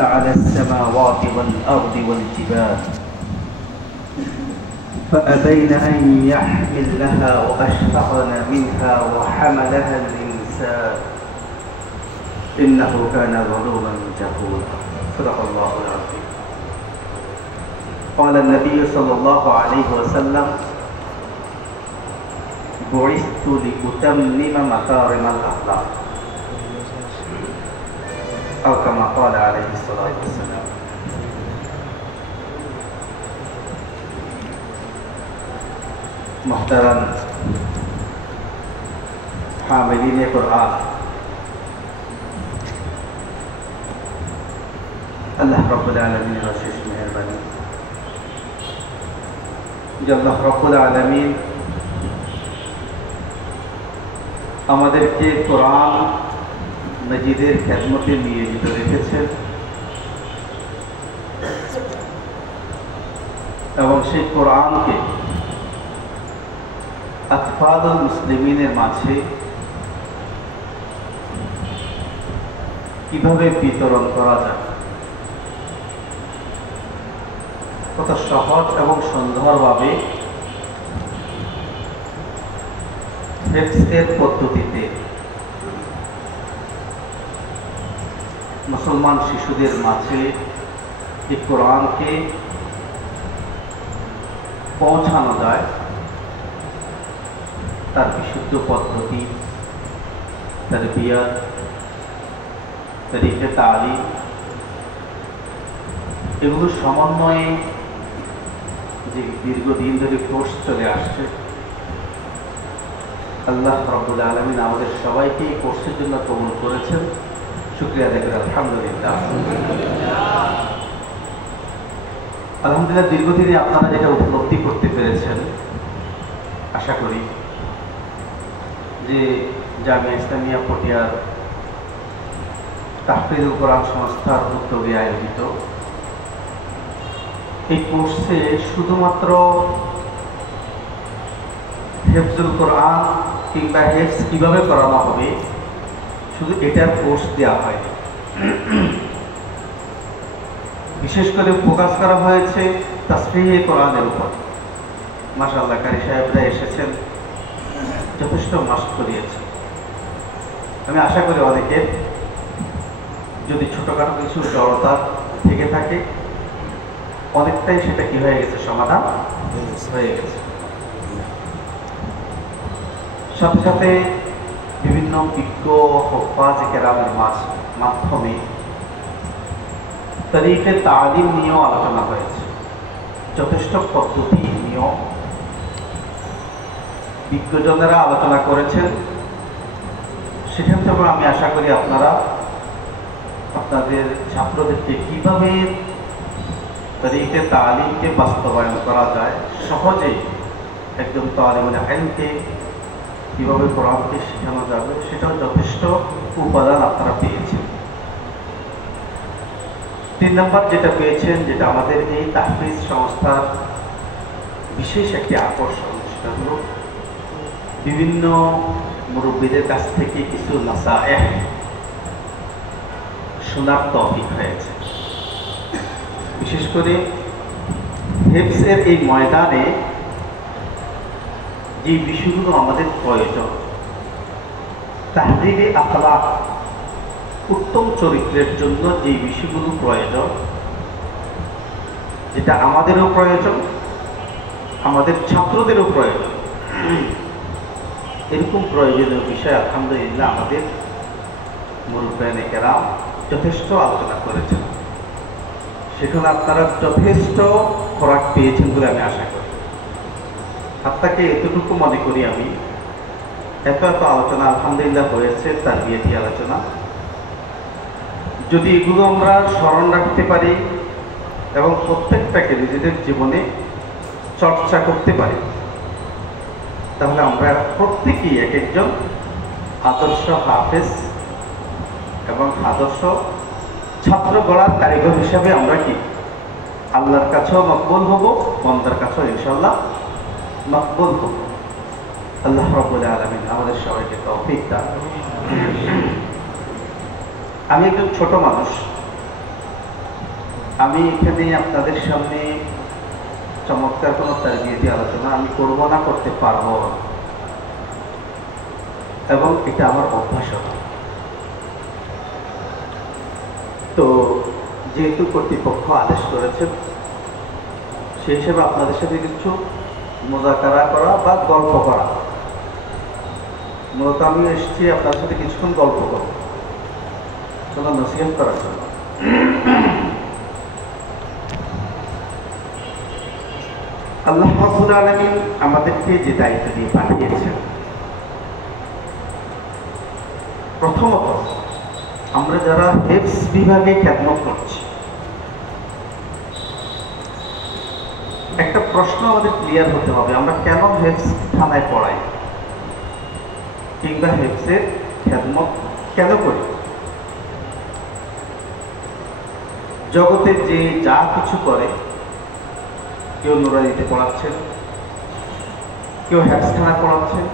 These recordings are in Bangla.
على السماوات والأرض والجبال فأبين أن يحملنها وأشفقن منها وحملها الإنسان إنه كان ظلوما جهولا. صدق الله العظيم. قال النبي صلى الله عليه وسلم: بعثت لأتمم مكارم الأخلاق أو كما قال عليه الصلاة والسلام. محترم حاملین قرآن، আল্লাহ রাব্বুল আলামিনের অশেষ মেহেরবানি যে আল্লাহ রাব্বুল আলামিন আমাদেরকে কোরআন মাজিদের খেদমতে নিয়োজিত রেখেছেন এবং সেই কোরআনকে আতফাদুল মুসলিমিনের মাঝে কিভাবে বিতরণ করা যায় কত সহজ এবং সুন্দরভাবে হেফজের পদ্ধতিতে মুসলমান শিশুদের মাঝে এই কোরআনকে পৌঁছানো যায় তার বিশুদ্ধ পদ্ধতি, তারবিয়ত, তরিকে তালিম এগুলো সমন্বয়ে যে দীর্ঘদিন ধরে কোর্স চলে আসছে, আল্লাহ রাব্বুল আলামিন আমাদের সবাইকে এই কোর্সের জন্য কবুল করেছেন। শুকরিয়া আদায় করি আলহামদুলিল্লাহ। আলহামদুলিল্লাহ, দীর্ঘদিনে আপনারা যেটা উপলব্ধি করতে পেরেছেন, আশা করি যে জামিয়া ইসলামিয়া পটিয়ার তাহফিজুল কোরআন সংস্থার উদ্যোগে আয়োজিত এই কোর্সে শুধুমাত্র হেফজুল কোরআন কিংবা হেফজ কিভাবে করানো হবে শুধু এটার কোর্স দেওয়া হয়। বিশেষ করে ফোকাস করা হয়েছে তাসবিহে কোরআনের উপর। মাশাআল্লাহ, কারি সাহেবরা এসেছেন, যথেষ্ট মাস্ক করিয়েছেন। আমি আশা করি অনেকের যদি ছোটখাটো কিছু জড়তা থেকে থাকে অনেকটাই সেটা কি হয়ে গেছে, সমাধান হয়ে গেছে। সাথে সাথে বিভিন্ন বিজ্ঞ হুফাজ কেরামের মাধ্যমে তরিকে তালিম নিয়েও আলোচনা হয়েছে। যথেষ্ট পদ্ধতি নিয়েও বিজ্ঞজনেরা আলোচনা করেছেন। সেখান থেকে আমি আশা করি আপনারা আপনাদের ছাত্রদেরকে কিভাবে তরিকে তালিমকে বাস্তবায়ন করা যায়, সহজেই একদম তালিমুল ইলমকে কিভাবে কোরআনকে শেখানো যাবে সেটাও যথেষ্ট উপাদান আপনারা পেয়েছেন। 3 নম্বর যেটা পেয়েছেন, যেটা আমাদের এই তাহফিজ সংস্থার বিশেষ একটি আকর্ষণ, সেটা হলো বিভিন্ন মুরব্বীদের কাছ থেকে কিছু নাসায়েহ শোনার তৌফিক হয়েছে। বিশেষ করে হেফজের এই ময়দানে যে বিষয়গুলো আমাদের প্রয়োজন, তাহদিরে আখলাক, উত্তম চরিত্রের জন্য যে বিষয়গুলো প্রয়োজন, যেটা আমাদেরও প্রয়োজন, আমাদের ছাত্রদেরও প্রয়োজন, এরকম প্রয়োজনীয় বিষয় আলহামদুলিল্লাহ আমাদের মুরব্বিয়ানে কেরাম যথেষ্ট আলোচনা করেছেন। সেখানে আপনারা যথেষ্ট খোরাক পেয়েছেন বলে আমি আশা করি। আপনাকে এতটুকু মনে করি আমি, এত আলোচনা আলহামদুলিল্লাহ হয়েছে, তার বিয়েটি আলোচনা, যদি এগুলো আমরা স্মরণ রাখতে পারি এবং প্রত্যেকটাকে নিজেদের জীবনে চর্চা করতে পারি, তাহলে আমরা প্রত্যেকেই এক একজন আদর্শ হাফেজ এবং আদর্শ ছাত্র গড়ার কারিগর হিসাবে আমরা কি আল্লাহর কাছেও মকবুল হব, বন্দার কাছেও ইনশাআল্লাহ মকবুল হব। আল্লাহ রাব্বুল আলামিন আমাদের সবাইকে তৌফিক দান। আমি একজন ছোট মানুষ, আমি এখানে আপনাদের সামনে চমৎকার কোনো তারবিয়তি আলোচনা আমি করব না, করতে পারবো না, এবং এটা আমার অভ্যাস। তো যেহেতু কর্তৃপক্ষ আদেশ করেছেন, সেই হিসেবে আপনাদের সাথে কিছু মোজাকারা করা বা গল্প করা। মূলত আমি এসেছি আপনার সাথে কিছুক্ষণ গল্প করব, কোনো নসিহত করার জন্য। আল্লাহ রাব্বুল আলামিন আমাদেরকে যে দায়িত্ব দিয়ে পাঠিয়েছেন, প্রথমত আমরা যারা হেফজ বিভাগে খেদমত করছি, একটা প্রশ্ন আমাদের ক্লিয়ার হতে হবে, আমরা কেন হেফজ থানায় পড়াই কিংবা হেফজের খেদমত কেন করি? জগতে যে যা কিছু করে, কেউ নুরানিতে পড়াচ্ছেন, কেউ হেফজখানা পড়াচ্ছেন,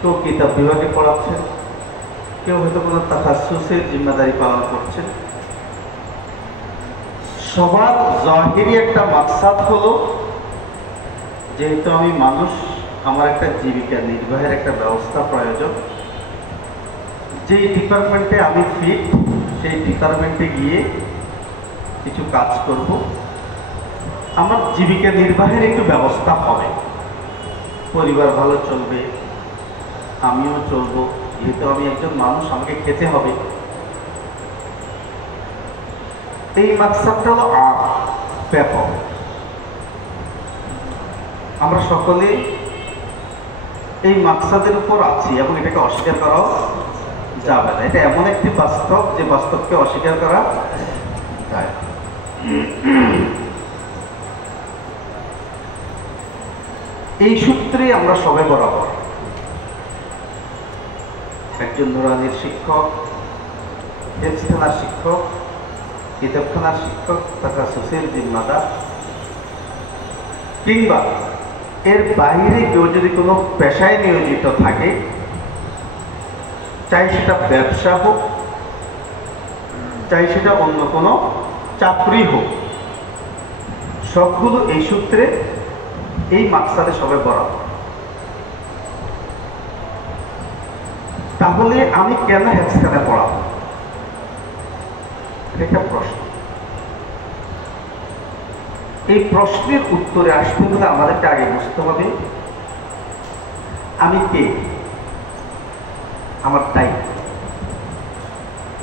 কেউ কিতাব বিভাগে পড়াচ্ছেন, কেউ হয়তো কোনো তাখাসসুসের জিম্মাদারি পালন করছেন। সবার জাহিরি একটা মাকসাদ হলো, যেহেতু আমি মানুষ, আমার একটা জীবিকা নির্বাহের একটা ব্যবস্থা প্রয়োজন, যেই ডিপার্টমেন্টে আমি ফিট সেই ডিপার্টমেন্টে গিয়ে কিছু কাজ করব, আমার জীবিকা নির্বাহের একটু ব্যবস্থা হবে, পরিবার ভালো চলবে, আমিও চলবো, যেহেতু আমি একজন মানুষ, আমাকে খেতে হবে। এই মাকসাদটা হলো ব্যাপক। আমরা সকলে এই মাকসাদের উপর আছি এবং এটাকে অস্বীকার করাও যাবে না। এটা এমন একটি বাস্তব, যে বাস্তবকে অস্বীকার করা যায়। এই সূত্রে আমরা সবাই বরাবর, একজন নুরানির শিক্ষক, হেফজখানার শিক্ষক, কিতাবখানার শিক্ষক, তাখাসসুসের জিম্মাদার, কিংবা এর বাইরে কেউ যদি কোনো পেশায় নিয়োজিত থাকে, চাই সেটা ব্যবসা হোক, চাই সেটা অন্য কোনো চাকরি হোক, সবগুলো এই সূত্রে, এই মাকসাদে সবাই বরাবর। তাহলে আমি কেন হেফজখানায় পড়াবো? এটা প্রশ্ন। এই প্রশ্নের উত্তরে আসতে হলে আমাদেরকে আগে বুঝতে হবে আমি কে, আমার দায়িত্ব,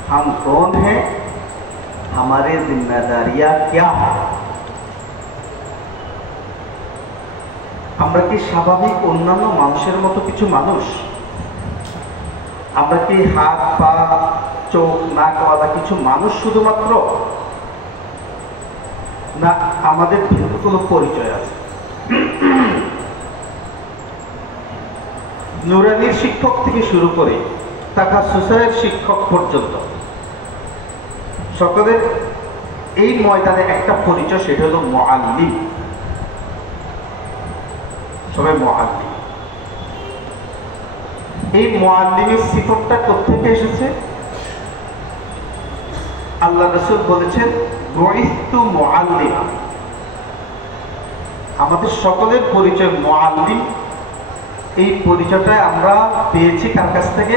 हम कौन हैं, हमारे जिम्मेदारियां क्या है। আমরা কি স্বাভাবিক অন্যান্য মানুষের মতো কিছু মানুষ? আমরা কি হাত পা চোখ নাকওয়ালা কিছু মানুষ শুধুমাত্র, না আমাদের ভিন্ন কোনো পরিচয় আছে? নুরানির শিক্ষক থেকে শুরু করে তাখাসসুসের শিক্ষক পর্যন্ত সকলের এই ময়দানে একটা পরিচয়, সেটা হলো মুআল্লিম। সবাই মুআল্লিম। এই মুআল্লিমের সিফতটা কোথেকে এসেছে? আল্লাহ রাসূল বলেছেন, বুইসতু মুআল্লিমা। আমাদের সকলের পরিচয় মুআল্লিম। এই পরিচয়টা আমরা পেয়েছি কার কাছ থেকে?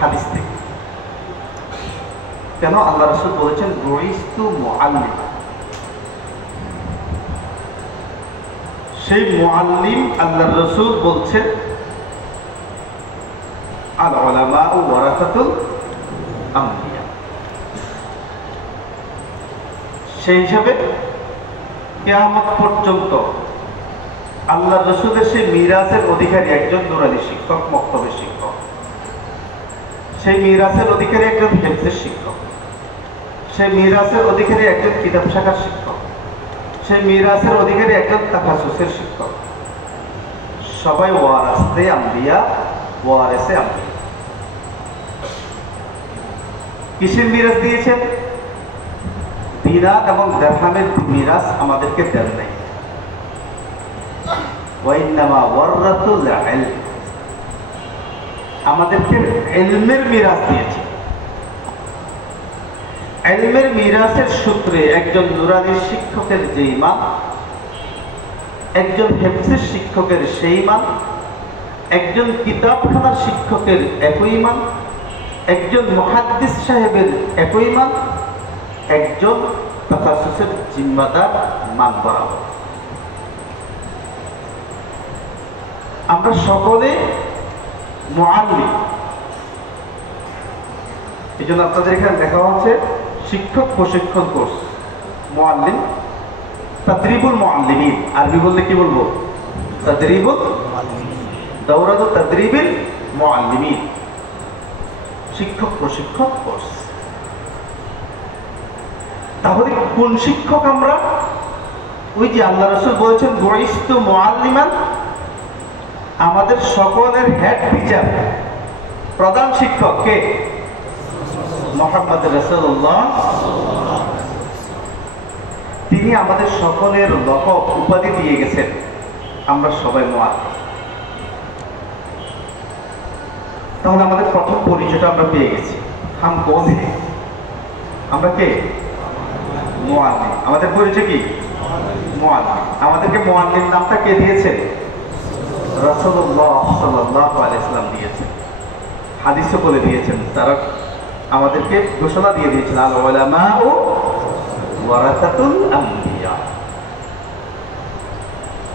হাদিস থেকে। কেন? আল্লাহ রাসূল বলেছেন বুইসতু মুআল্লিমা। সেই মুআল্লিম আল্লাহ রাসূল বলছেন, আল উলামাউ ওয়ারাসাতুল আমবিয়া। সেই হিসাবে কিয়ামত পর্যন্ত আল্লাহ রাসূলের সেই মিরাসের অধিকারী একজন নুরানি শিক্ষক, মক্তবের শিক্ষক, সেই মিরাসের অধিকারী একজন হেফজের শিক্ষক, সেই মিরাসের অধিকারী একজন কিতাব শাখার শিক্ষক, সেই মিরাসের অধিকারী একজন তাখাসসুসের শিক্ষক। সবাই ওয়ারাসে আম্বিয়া, ওয়ারেসে আম্বিয়া। কিসের মিরাস দিয়েছেন? দিনার এবং দিরহামের মিরাস আমাদেরকে দেন নাই। ওয়াইন্নামা ওয়ারাতুল ইলম, আমাদেরকে ইলমের মিরাস দিয়েছে। ইলমের মিরাসের সূত্রে একজন নুরানি শিক্ষকের যে ইমান, একজন হেফজের শিক্ষকের সেই ইমান, একজন কিতাবখানার শিক্ষকের একই ইমান, একজন মুহাদ্দিস সাহেবের একই ইমান, একজন তাখাসুসের জিম্মাদার মান বরাবর। আমরা সকলে মুআল্লিম। এই জন্য আপনাদের এখানে দেখা হচ্ছে শিক্ষক প্রশিক্ষণ কোর্স, মুআল্লিম, তাদরিবুল মুআল্লিমিন। আরবি বললে কি বলবো? তাদরিবুল দাওরাতু তাদরিবিল মুআল্লিমিন, শিক্ষক প্রশিক্ষণ কোর্স। তাহলে কোন শিক্ষক আমরা? ওই যে আল্লাহ রাসূল বলেছেন বুইস্তু মুআল্লিমান, আমাদের সকলের হেড টিচার, প্রধান শিক্ষক কে? মুহাম্মদ রাসূলুল্লাহ। তিনি আমাদের সকলের লকব উপাধি দিয়ে গেছেন, আমরা সবাই মুআল্লিম। তাহলে আমাদের প্রথম পরিচয়টা আমরা পেয়ে গেছি, হাম কোন হে? আমরা কে? মুআল্লিম। আমাদের পরিচয় কি? মুআল্লিম। আমাদেরকে মুআল্লিম নামটা কে দিয়েছেন? রাসূলুল্লাহ সাল্লাল্লাহু আলাইহি ওয়াসাল্লাম দিয়েছেন, হাদিসও বলে দিয়েছেন। তারা আমাদেরকে ঘোষণা দিয়ে দিয়েছেন আল উলামাউ ওয়ারাসাতুল আমবিয়া।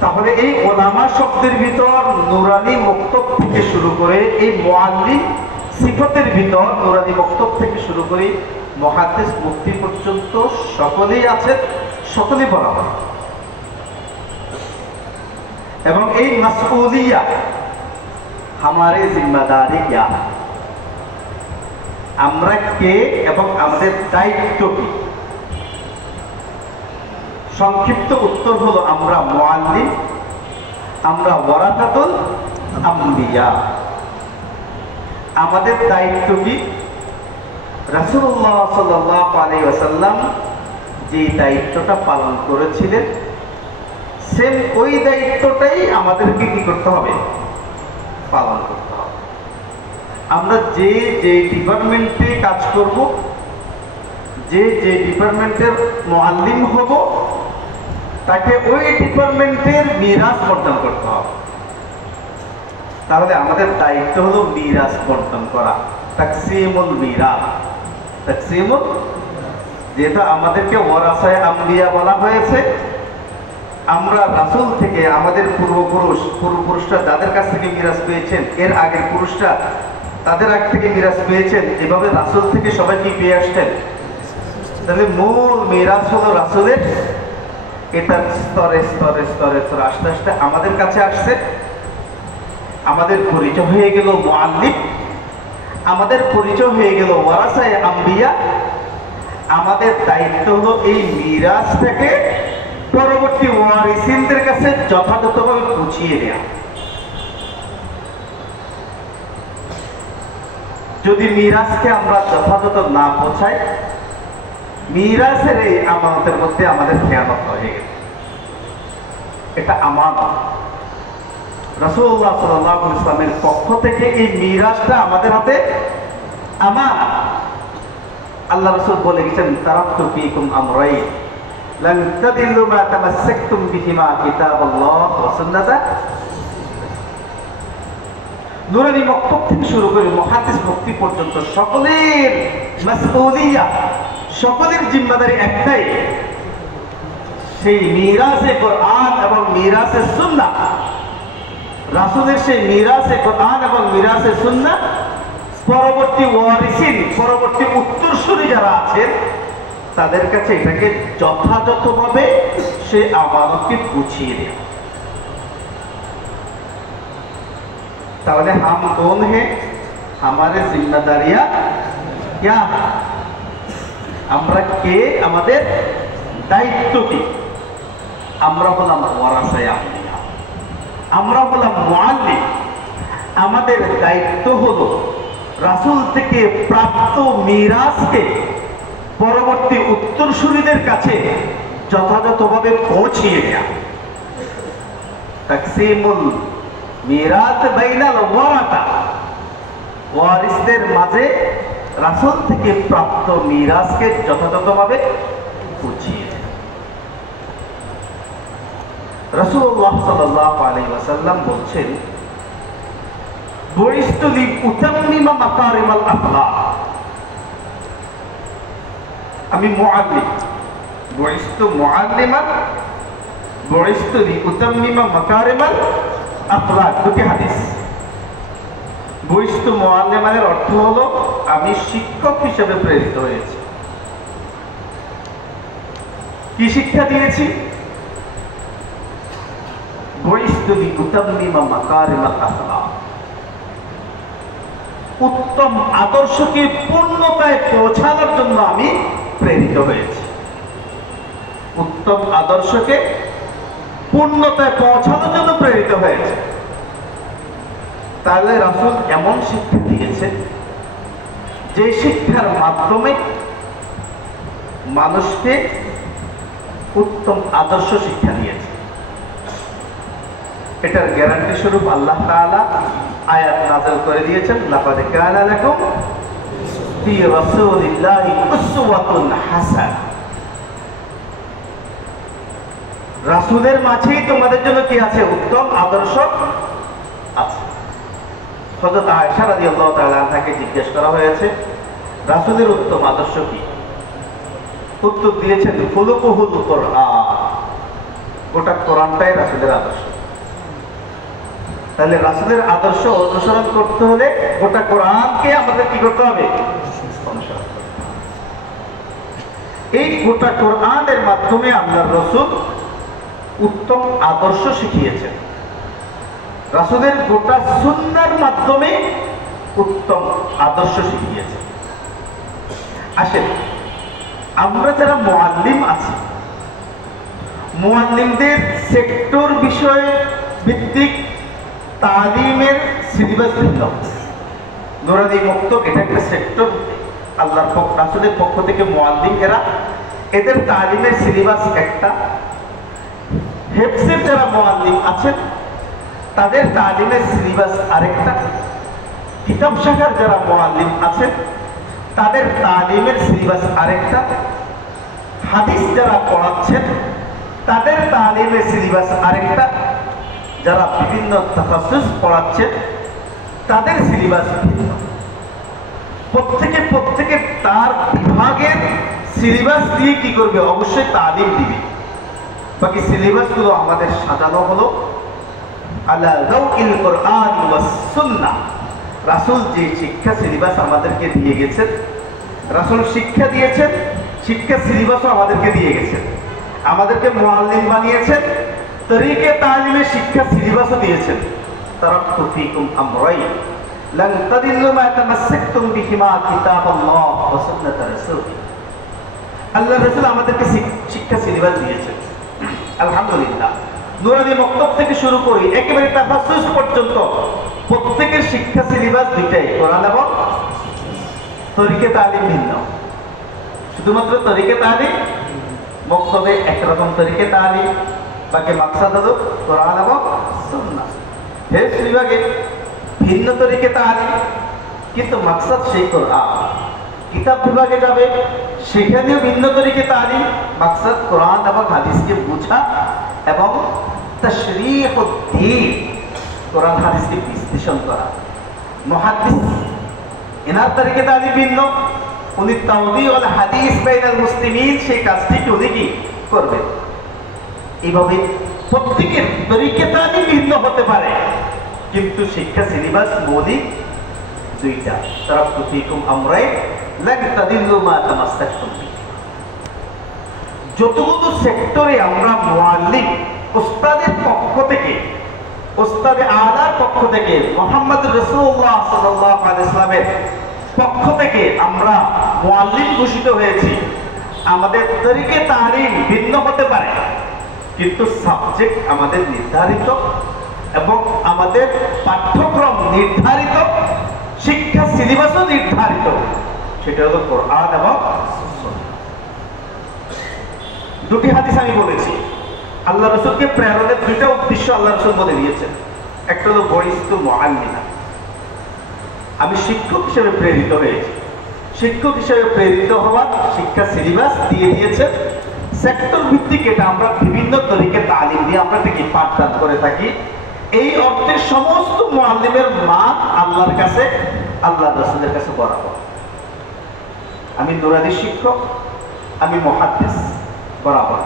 তাহলে এই ওলামা শব্দের ভিতর নুরানি মক্তব থেকে শুরু করে এই মুআল্লিম সিফাতের ভিতর নুরানি মক্তব থেকে শুরু করে মুহাদ্দিস মুফতি পর্যন্ত সকলেই আছেন, সকলেই বরাবর। এবং এই মাসউলিয়া হামারে জিম্মাদারি ইয়া, আমরা কে এবং আমাদের দায়িত্ব কি? সংক্ষিপ্ত উত্তর হলো আমরা মুআল্লিম, আমরা ওয়ারাসাতুল আমবিয়া। আমাদের দায়িত্ব কি? রাসূলুল্লাহ সাল্লাল্লাহু আলাইহি ওয়াসাল্লাম যে দায়িত্বটা পালন করেছিলেন, সেম ওই দায়িত্বটাই আমাদেরকে কি করতে হবে? পালন করতে হবে। আমরা যে যে ডিপার্টমেন্টে কাজ করব, যে যে ডিপার্টমেন্টের মুআল্লিম হব, তাকে ওই ডিপার্টমেন্টের মিরাস বন্টন করতে হবে। তাহলে আমাদের দায়িত্ব হলো মিরাস বন্টন করা, তাকসিমুল মিরাস। তাকসিমুল, যেহেতু আমাদেরকে ওয়ারাসায়ে আম্বিয়া বলা হয়েছে, আমরা রাসূল থেকে আমাদের পূর্বপুরুষরা যাদের কাছ থেকে মিরাস পেয়েছেন, এর আগের পুরুষরা তাদের আগ থেকে মিরাস পেয়েছেন, এভাবে রাসূল থেকে সবাই কি পেয়ে আসছেন? তাহলে মূল মিরাস হলো রাসূলের। এটা স্তরে স্তরে স্তরে স্তরে আস্তে আস্তে আমাদের কাছে আসছে। আমাদের পরিচয় হয়ে গেল মুআল্লিম, আমাদের পরিচয় হয়ে গেল ওয়ারাসায়ে আম্বিয়া। আমাদের দায়িত্ব হলো এই মিরাসটাকে পরবর্তী ওয়ারিসিনদের কাছে যথাযথভাবে পৌঁছিয়ে দেওয়া। যদি মিরাসকে আমরা যথাযথ না পৌঁছাই, মিরাসের এই আমানতের মধ্যে আমাদের খেয়ানত হয়ে গেছে। এটা আমানত। রাসূলুল্লাহ সাল্লাল্লাহু আলাইহি ওয়াসাল্লামের পক্ষ থেকে এই মিরাসটা আমাদের হাতে আমানত। আল্লাহ রাসূল বলে গেছেন, তারাকতু ফীকুম আমরাইন লান তাদিল্লু মা তামাসসাকতুম বিহিমা কিতাবাল্লাহ ওয়া সুন্নাতা। নুরানি মক্তব থেকে শুরু করে মুহাদ্দিস মুফতি পর্যন্ত সকলের মাসউলিয়া, সকলের জিম্মাদারি একটাই, সেই মিরাসে কোরআন এবং মিরাসে সুন্নাহ, রাসূলের সেই মিরাসে কোরআন এবং মিরাসে সুন্নাহ পরবর্তী ওয়ারিসিন, পরবর্তী উত্তরসূরি যারা আছেন, তাদের কাছে এটাকে যথাযথভাবে সে আমানতকে পৌঁছিয়ে দেয়। তাহলে হাম কোন হে? हमारे जिम्मेदारियां क्या? আমরা কে? আমাদের দায়িত্ব কি? আমরা হলাম ওয়ারাসায়ে আম্বিয়া, আমরা হলাম মুআল্লিম। আমাদের দায়িত্ব হলো রাসূল থেকে প্রাপ্ত মিরাসকে পরবর্তী উত্তরসূরিদের কাছে যথাযথভাবে পৌঁছিয়ে দেয়া। তাকসিমুল মিরাত বাইনাল ওয়ারাসা, ওয়ারিসদের মাঝে রাসূল থেকে প্রাপ্ত মিরাজকে যথাযথভাবে বুঝিয়ে দেন। রাসূলুল্লাহ সাল্লাল্লাহু আলাইহি ওয়াসাল্লাম বলছেন, বুইস্তু লিউতাম্মিমা মাকারিমাল আখলাক। আমি মুআল্লিম, বুইস্তু মুআল্লিমান, বুইস্তু লিউতাম্মিমা মাকারিমাল আখলাক, দুটি হাদিস। বুইস্তু মুআল্লিমানের অর্থ হলো আমি শিক্ষক হিসেবে প্রেরিত হয়েছি। কি শিক্ষা দিয়েছি? বুইস্তু লিউতাম্মিমা মাকারিমাল আখলাক, উত্তম আদর্শকে পূর্ণতায় পৌঁছানোর জন্য আমি প্রেরিত হয়েছি। উত্তম আদর্শকে পূর্ণতায় পৌঁছানোর জন্য প্রেরিত হয়েছে। তাহলে রাসূল এমন শিক্ষা দিয়েছে যে শিক্ষার মাধ্যমে মানুষকে উত্তম আদর্শ শিক্ষা দিয়েছে। এটার গ্যারান্টি স্বরূপ আল্লাহ তাআলা আয়াত নাযিল করে দিয়েছেন, লাকাদ কানা লাকুম ফি রাসূলিল্লাহি উসওয়াতুন হাসানাহ। রাসূলের মাঝেই তোমাদের জন্য কি আছে? উত্তম আদর্শ আছে। হযরত আয়েশা রাদিয়াল্লাহু তাআলা আনহাকে জিজ্ঞেস করা হয়েছে, রাসূলের উত্তম আদর্শ কি? উত্তর দিয়েছেন, খুলুকুহুল কুরআন। গোটা কোরআনটাই রাসূলের আদর্শ। তাহলে রাসূলের আদর্শ অনুসরণ করতে হলে গোটা কোরআনকে আমাদের কি করতে হবে? অনুসরণ করতে হবে। এই গোটা কোরআনের মাধ্যমে আল্লাহর রাসূল উত্তম আদর্শ শিখিয়েছেন। রাসূলের গোটা সুন্নাহর মাধ্যমে উত্তম আদর্শ শিখিয়েছেন। আসেন, আমরা যারা মুআল্লিম আছি, মুআল্লিমদের সেক্টর বিষয় ভিত্তিক তালিমের সিলেবাস ভিন্ন। নুরানি মক্তব এটা একটা সেক্টর, আল্লাহর রাসূলের পক্ষ থেকে মুআল্লিম এদের তালিমের সিলেবাস একটা। হেফজের যারা মুআল্লিম আছেন তাদের তালিমের সিলেবাস আরেকটা। কিতাব শাখার যারা মুআল্লিম আছেন তাদের তালিমের সিলেবাস আরেকটা। হাদিস যারা পড়াচ্ছেন তাদের তালিমের সিলেবাস আরেকটা। যারা বিভিন্ন তাখাসসুস পড়াচ্ছেন তাদের সিলেবাস ভিন্ন। প্রত্যেকে তার বিভাগের সিলেবাস দিয়ে কি করবে? অবশ্যই তালিম দিবে। বাকি সিলেবাসগুলো আমাদের সাজানো হলো আলা যাওকিল কুরআন ওয়াস সুন্নাহ। রাসূল যে শিক্ষা সিলেবাস আমাদেরকে দিয়ে গেছেন, রাসূল শিক্ষা দিয়েছেন, শিক্ষা সিলেবাসও আমাদেরকে দিয়ে গেছেন। আমাদেরকে মুআল্লিম বানিয়েছেন, তরিকে তালিমের শিক্ষা সিলেবাসও দিয়েছেন। তারাক্তু ফীকুম আমরাইন লান তাদিল্লু মা তামাসসাকতুম বিহিমা কিতাবাল্লাহ ওয়া সুন্নাত রাসূল। আল্লাহর রাসূল আমাদেরকে শিক্ষা সিলেবাস দিয়েছেন। আলহামদুলিল্লাহ, নুরানি মক্তব থেকে শুরু করি একেবারে তাফাসসুস পর্যন্ত প্রত্যেকের শিক্ষা সিলেবাস দুইটাই, কোরআন এবং তরিকে তালিম ভিন্ন। শুধুমাত্র তরিকে তালিম, মক্তবে একরকম তরিকে তালিম, বাকি মাকসাদ হলো কোরআন এবং সুন্নাহ। হেফজ বিভাগে ভিন্ন তরিকে তালিম, কিন্তু মাকসাদ সেই কোরআন। কিতাব বিভাগে যাবে, সেখানেও ভিন্ন তরিকে তালিম, মাকসাদ কোরআন এবং হাদিসকে বোঝা এবং তাশরীহুদ্দীন, কোরআন হাদিসকে বিশ্লেষণ করা। মুহাদ্দিস এনার তরিকে তালিম ভিন্ন, উনি তাওদীউল হাদিস বাইনাল মুসলিমিন, সেই কাজটি উনি কি করবেন। এইভাবে প্রত্যেকের তরিকে তালিম ভিন্ন হতে পারে, কিন্তু শিক্ষা সিলেবাস মৌলিক দুইটা। তারাক্তু ফীকুম আমরাইন লান তাদিল্লু মা তামাসসাকতুম বিহি। যতগুলো সেক্টরে আমরা মুআল্লিম উস্তাদের পক্ষ থেকে, উস্তাদে আলার পক্ষ থেকে, মুহাম্মদ রাসূলুল্লাহ সাল্লাল্লাহু আলাইহি ওয়াসাল্লামের পক্ষ থেকে আমরা মুআল্লিম ঘোষিত হয়েছি, আমাদের তরিকে তালিম ভিন্ন হতে পারে, কিন্তু সাবজেক্ট আমাদের নির্ধারিত এবং আমাদের পাঠ্যক্রম নির্ধারিত, শিক্ষা সিলেবাসও নির্ধারিত। সেটা হলো কোরআন এবং সুন্নাহ। দুটি হাদিস আমি বলেছি, আল্লাহ রাসূলকে প্রেরণের দুইটা উদ্দেশ্য আল্লাহ রাসূল বলে দিয়েছেন। একটা হলো বুইস্তু মুআল্লিমা, আমি শিক্ষক হিসেবে প্রেরিত হয়েছি। শিক্ষক হিসেবে প্রেরিত হওয়ার শিক্ষা সিলেবাস দিয়ে দিয়েছে। সেক্টর ভিত্তিক এটা আমরা বিভিন্ন তরিকে তালিম দিয়ে আমরা এটাকে পাঠদান করে থাকি। এই অর্থে সমস্ত মুআল্লিমের মান আল্লাহর কাছে, আল্লাহ রাসূলের কাছে বরাবর। আমি নুরানি শিক্ষক, আমি মুহাদ্দিস বরাবর।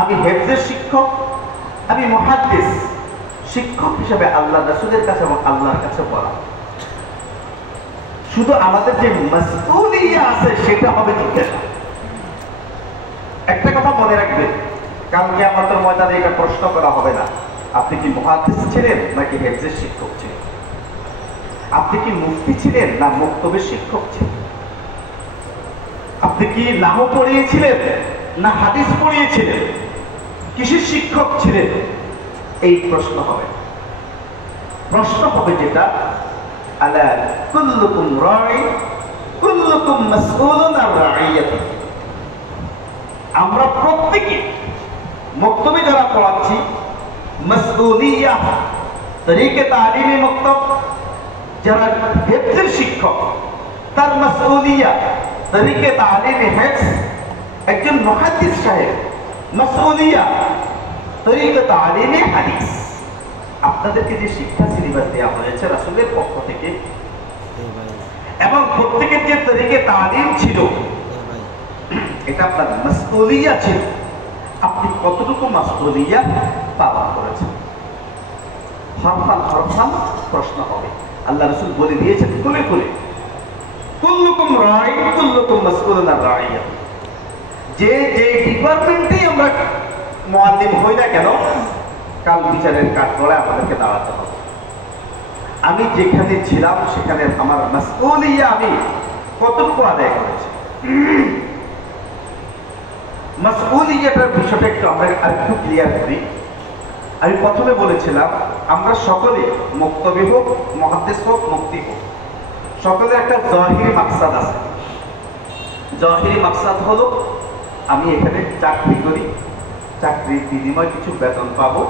আমি হেফজের শিক্ষক, আমি মুহাদ্দিস শিক্ষক হিসেবে আল্লাহ রাসূলের কাছে এবং আল্লাহর কাছে বরাবর। শুধু আমাদের যে মাসউলিয়া আছে সেটা হবে জিজ্ঞাসা। একটা কথা মনে রাখবেন, কালকে আমাদের ময়দানে এটা প্রশ্ন করা হবে না আপনি কি মুহাদ্দিস ছিলেন নাকি হেফজের শিক্ষক ছিলেন, আপনি কি মুফতি ছিলেন না মক্তবের শিক্ষক ছিলেন, আপনি কি নাহু পড়িয়েছিলেন না হাদিস পড়িয়েছিলেন, কিসের শিক্ষক ছিলেন, এই প্রশ্ন হবে। প্রশ্ন হবে যেটা আলা কুল্লুকুম রাঈ কুল্লুকুম মাসউলুন আন রাঈয়াতি। আমরা প্রত্যেকে মক্তবে যারা পড়াচ্ছি মাসউলিয়া তরিকে তালিমে মক্তব, যারা হেফজের শিক্ষক তার মাসউলিয়া তরিকে তালিমে হেফজ, একজন মুহাদ্দিস সাহেব মাসউলিয়া তরিকে তালিমে হাদিস। আপনাদেরকে যে শিক্ষা সিলেবাস দেওয়া হয়েছে রাসূলের পক্ষ থেকে এবং প্রত্যেকের যে তরিকে তালিম ছিল এটা আপনার মাসউলিয়া ছিল। আপনি কতটুকু মাসউলিয়া পালন করেছেন? হরফান হরফান প্রশ্ন হবে। আল্লাহ রাসূল বলে দিয়েছেন খুলে খুলে, কুল্লুকুম রাঈ কুল্লুকুম মাসউলুন আন রাঈয়াতি। যে যে ডিপার্টমেন্টে আমরা মুআল্লিম হই না কেন, কাল বিচারের কাঠগড়ায় আমাদেরকে দাঁড়াতে হবে। আমি যেখানে ছিলাম সেখানে আমার মাসউলিয়া আমি কতটুকু আদায় করেছি। মাসউলিয়াটার বিষয়টা একটু আমরা আরেকটু ক্লিয়ার করি। আমি প্রথমে বলেছিলাম আমরা সকলে মুক্তবি হোক, মুহাদ্দিস হোক, মুফতি হোক, সকলের একটা জাহিরি মাকসাদ আছে। জাহিরি মাকসাদ হলো আমি এখানে চাকরি করি, চাকরির বিনিময়ে কিছু বেতন পাবো,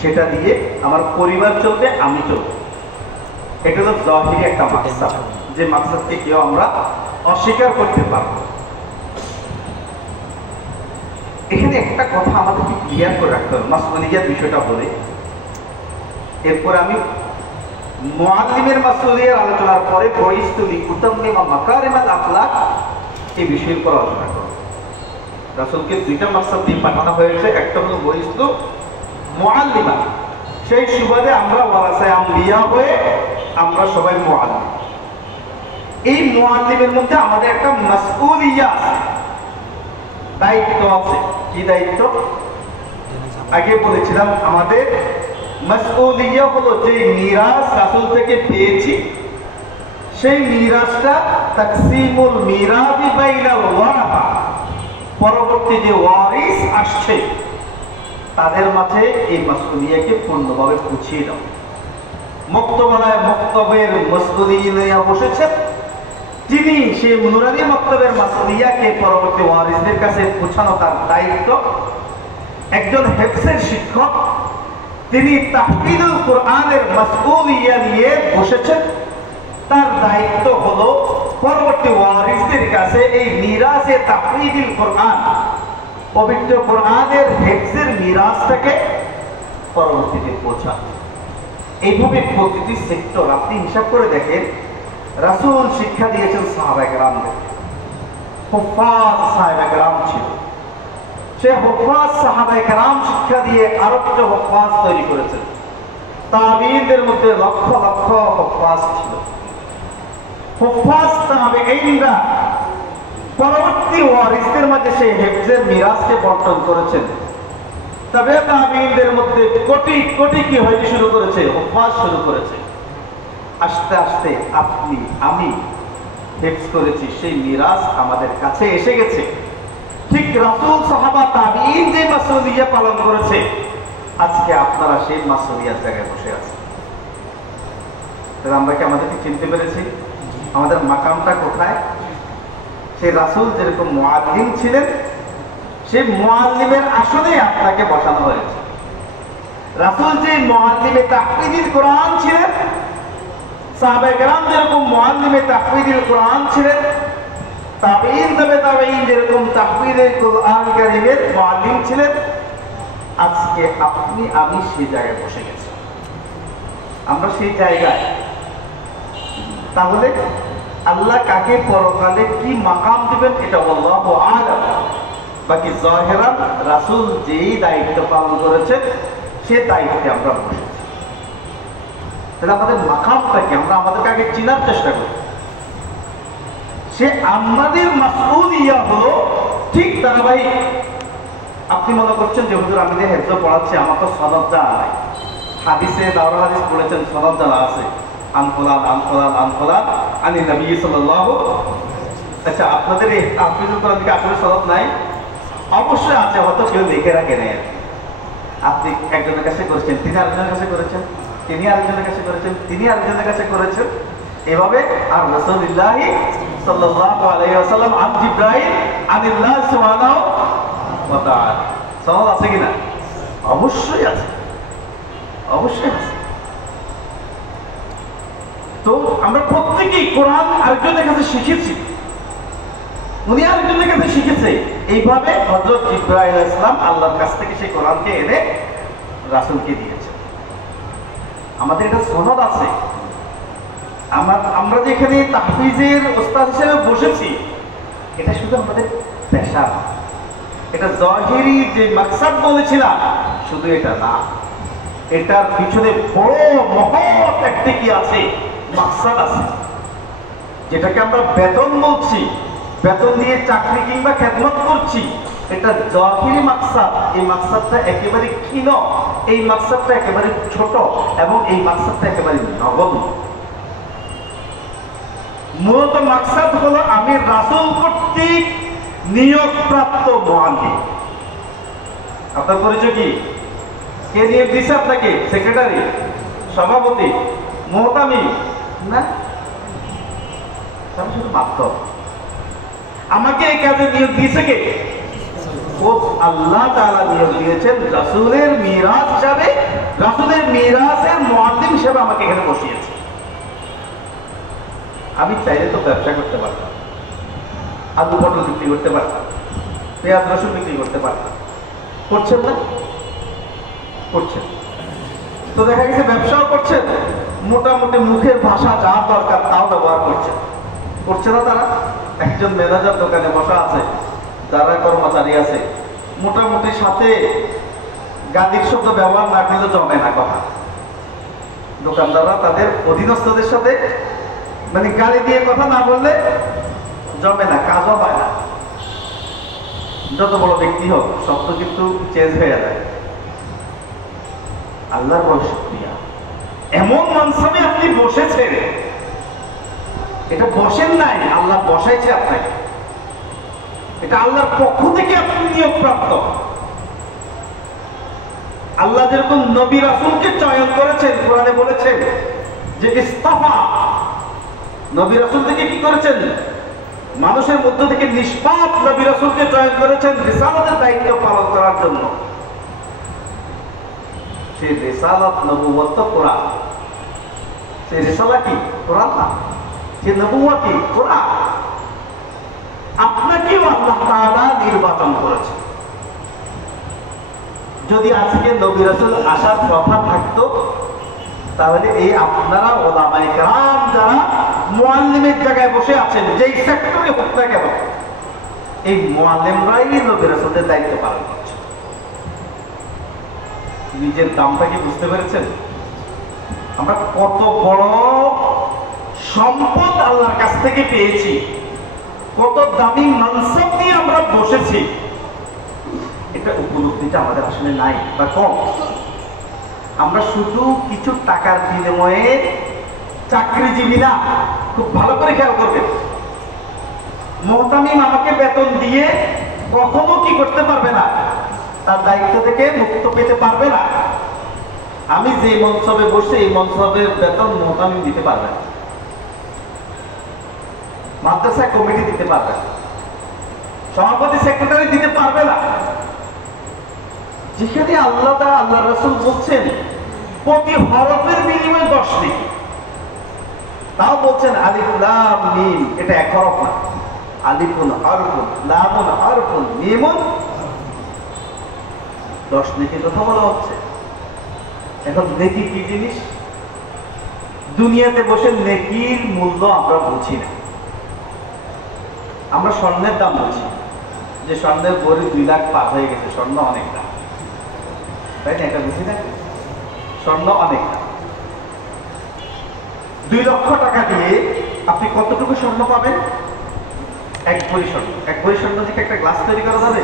সেটা দিয়ে আমার পরিবার চলবে, আমি চলবো। এটা হলো জাহিরি একটা মাকসাদ, যে মাকসাদকে কেউ আমরা অস্বীকার করতে পারবো। এখানে একটা কথা আমাদেরকে ক্লিয়ার করে রাখতে হবে মাসউলিয়াত বিষয়টা বলে, এরপর আমি মুআল্লিমের মাসউলিয়ার আলোচনার পরে বইস্তু লিউতাম্মিমা মাকারিমাল আখলাক এই বিষয়ের উপর আলোচনা করব। রাসূলকে দুইটা মাকসাদ দিয়ে পাঠানো হয়েছে, একটা হলো বইস্তু মুআল্লিমা, সেই সুবাদে আমরা ওয়ারাসায়ে আম্বিয়া হয়ে আমরা সবাই মুআল্লিম। এই মুআল্লিমের মধ্যে আমাদের একটা মাসউলিয়া আছে, দায়িত্ব আছে। কি দায়িত্ব? আগে বলেছিলাম আমাদের মাসউলিয়া হলো যে মিরাস রাসূল থেকে পেয়েছি সেই মিরাসটা তাকসিমুল মিরাদি বাইনাল ওয়ারাসা, পরবর্তী যে ওয়ারিস আসছে তাদের মাঝে এই মাসউলিয়াকে পূর্ণভাবে পৌঁছিয়ে দাও। মক্তবালায় মক্তবের মাসউলিয়া বসেছেন, যিনি সেই নুরানি মক্তবের মাসউলিয়াকে পরবর্তী ওয়ারিসদের কাছে পৌঁছানো তার দায়িত্ব। একজন হেফজের শিক্ষক তিনি তাহফিজুল কোরআনের মাসউলিয়া নিয়ে বসেছেন, তার দায়িত্ব হলো পরবর্তী ওয়ারিসদের কাছে এই মিরাসে তাহফিজুল কোরআন, পবিত্র কোরআনের হেফজের মিরাসটাকে পরবর্তীতে পৌঁছানো। এইভাবে প্রতিটি সেক্টর আপনি হিসাব করে দেখেন। রাসূল শিক্ষা দিয়েছেন সাহাবায়ে কেরামদের, হুফাজ সাহাবায়ে কেরাম ছিল, সে হুফাজ সাহাবায়ে কেরাম শিক্ষা দিয়ে আরো একটা হুফাজ তৈরি করেছেন। তাবিঈনদের মধ্যে লক্ষ লক্ষ হুফাজ ছিল। হুফাজ তাবিঈনরা পরবর্তী ওয়ারিসদের মাঝে সেই হেফজের মিরাসকে বন্টন করেছেন। তবে তাবিঈনদের মধ্যে কোটি কোটি কি হইতে শুরু করেছে, হুফাজ শুরু করেছে। আস্তে আস্তে আপনি আমি হেফজ করেছি, সেই মিরাস আমাদের কাছে এসে গেছে। ঠিক রাসূল, সাহাবা, তাবিঈন যে মাসউলিয়া পালন করেছে, আজকে আপনারা সেই মাসউলিয়ার জায়গায় বসে আছেন। তাহলে আমরা কি আমাদেরকে চিনতে পেরেছি আমাদের মাকামটা কোথায়? সেই রাসূল যেরকম মুআল্লিম ছিলেন, সেই মুআল্লিমের আসনে আপনাকে বসানো হয়েছে। রাসূল যে মুআল্লিমে তাহফিজুল কোরআন ছিলেন, সাহাবায়ে কেরাম যেরকম মুআল্লিমে তাহফিজুল কোরআন ছিলেন, তাবেঈন তাবেঈন যেরকম তাহফিজুল কোরআন কারীমের মুআল্লিম ছিলেন, আজকে আপনি আমি সেই জায়গায় বসে গেছি। আমরা সেই জায়গায়, তাহলে আল্লাহ কাকে পরকালে কি মাকাম দিবেন এটা আল্লাহু আ'লাম। বাকি জাহেরান রাসূল যেই দায়িত্ব পালন করেছেন সে দায়িত্বে আমরা বসেছি। তাহলে আমাদের মাকামটা কি, আমরা আমাদেরকে আগে চিনার চেষ্টা করি। সে আমাদের মাসউলিয়া হলো ঠিক ধারাবাহিক। আপনি মনে করছেন যে হুজুর আমি যে হেফজ পড়াচ্ছি আমার তো সনদ জানা নাই, হাদিসে দাওরা হাদিস বলেছেন সনদ জানা আছে, আনফুলান আনফুলান আনফুলান আনি নবী সাল্লাল্লাহু। আচ্ছা, আপনাদের এই তাহফিজুল কোরআন কি আসলে সনদ নাই? অবশ্যই আছে, হয়তো কেউ লিখে রাখে নেই। আপনি একজনের কাছে করেছেন, তিনি আরেকজনের কাছে করেছেন, তিনি আরেকজনের কাছে করেছেন, তিনি আরেকজনের কাছে করেছেন, এভাবে। আর রাসূলুল্লাহ সাল্লাল্লাহু আলাইহি ওয়াসাল্লাম আন জিবরাইল আনিল্লাহ সুবহানাহু ওয়া তাআলা, সনদ আছে কিনা? অবশ্যই আছে, অবশ্যই আছে। তো আমরা প্রত্যেকেই কোরআন আরেকজনের কাছে শিখেছি, উনি আরেকজনের কাছে শিখেছে। এইভাবে হযরত জিবরাইল আলাইহিস সালাম আল্লাহর কাছ থেকে সেই কোরআনকে এনে রাসূলকে দিয়েছেন। আমাদের এটা সনদ আছে। আমরা যেখানে তাহফিজের ওস্তাদ হিসেবে বসেছি, এটা শুধু আমাদের পেশা না, এটা জাহিরি যে মাকসাদ বলেছিলাম শুধু এটা না, এটার পিছনে বড় মহৎ একটা কি আছে, মাকসাদ আছে, যেটাকে আমরা বেতন বলছি। বেতন দিয়ে চাকরি কিংবা খেদমত করছি, এটা জাহিরি মাকসাদ। এই মাকসাদটা একেবারে ক্ষীণ, এই মাকসাদটা একেবারে ছোট, এবং এই মাকসাদটা একেবারে নগণ্য। মূলত মাকসাদ হলো আমি রাসূল কর্তৃক নিয়োগপ্রাপ্ত মুআল্লিম। আপনার পরিচয় কি? কে নিয়োগ দিয়েছে আপনাকে? সেক্রেটারি, সভাপতি, মুহতামিম? না, শুধু মাত্র। আমাকে এই কাজে নিয়োগ দিয়েছে কে? আল্লাহ তাআলা নিয়োগ দিয়েছেন রাসূলের মিরাস হিসাবে, রাসূলের মিরাসের মুআল্লিম হিসেবে আমাকে এখানে বসিয়েছে। আমি চাইলে তো ব্যবসা করতে পারতাম, আলু পটল বিক্রি করতে পারতাম, পেঁয়াজ রসুন বিক্রি করতে পারতাম। করছেন না? করছেন। তো দেখা গেছে ব্যবসাও করছেন, মোটামুটি মুখের ভাষা যা দরকার তাও ব্যবহার করছেন। করছে না তারা? একজন ম্যানেজার দোকানে বসা আছে, যারা কর্মচারী আছে, মোটামুটি সাথে গাদির শব্দ ব্যবহার না করলে জমে না কথা। দোকানদাররা তাদের অধীনস্থদের সাথে মানে গালি দিয়ে কথা না বললে জমে না, কাজও পায় না। যত বড় ব্যক্তি হোক, সব তো কিন্তু চেঞ্জ হয়ে যায়। আল্লাহর বড় শুকরিয়া, এমন মানসাবে আপনি বসেছেন, এটা বসেন নাই, আল্লাহ বসাইছে আপনাকে। এটা আল্লাহর পক্ষ থেকে আপনি নিয়োগপ্রাপ্ত। আল্লাহ যেরকম নবী রাসূলকে চয়ন করেছেন, কোরআনে বলেছেন যে ইস্তাফা, নবী রাসূল থেকে কি করেছেন? মানুষের মধ্য থেকে নিষ্পাপ নবী রাসূলকে চয়ন করেছেন রিসালাতের দায়িত্ব পালন করার জন্য। সেই রিসালাত, নবুয়ত তো কোরআন। সেই রিসালা কি? কোরআন না। সেই নবুয়ত কি? কোরআন। আপনাকেও আল্লাহ তাআলা নির্বাচন করেছে। যদি আজকে নবী রাসূল আসার কথা থাকতো, তাহলে এই আপনারা ওলামায়ে কেরাম যারা মুআল্লিমের জায়গায় বসে আছেন, যেই সেক্টরে হোক না কেন, এই মুআল্লিমরাই নবী রাসূলের দায়িত্ব পালন করছে। নিজের দামটা কি বুঝতে পেরেছেন? আমরা কত বড় সম্পদ আল্লাহর কাছ থেকে পেয়েছি, কত দামি মানসব নিয়ে আমরা বসেছি, এটা উপলব্ধিটা আমাদের আসলে নাই বা কম। আমরা শুধু কিছু টাকার বিনিময়ে চাকরিজীবী না। খুব ভালো করে খেয়াল করবেন, মুহতামিম আমাকে বেতন দিয়ে কখনো কি করতে পারবে না, তার দায়িত্ব থেকে মুক্ত পেতে পারবে না। আমি যে মনসবে বসে, এই মনসবের বেতন মুহতামিম দিতে পারবে না, মাদ্রাসা কমিটি দিতে পারবে না, সভাপতি সেক্রেটারি দিতে পারবে না। যেখানে আল্লাহ রাসূল বলছেন প্রতি হরফের বিনিময়ে 10 নেকি, তাও বলছেন আলিফ লাম মিম, এটা এক হরফ না। আলিফুন হরফুন, লামুন হরফুন, মিমুন 10 নেকির কথা বলা হচ্ছে। এখন নেকি কি জিনিস? দুনিয়াতে বসে নেকির মূল্য আমরা বুঝি না। আমরা স্বর্ণের দাম বুঝি, যে স্বর্ণের ভরি 2 লাখ পার হয়ে গেছে, স্বর্ণ অনেক দাম, তাই না? এটা বুঝি না, স্বর্ণ অনেক দাম। 2 লক্ষ টাকা দিয়ে আপনি কতটুকু স্বর্ণ পাবেন? 1 ভরি স্বর্ণ। 1 ভরি স্বর্ণ থেকে একটা গ্লাস তৈরি করা যাবে?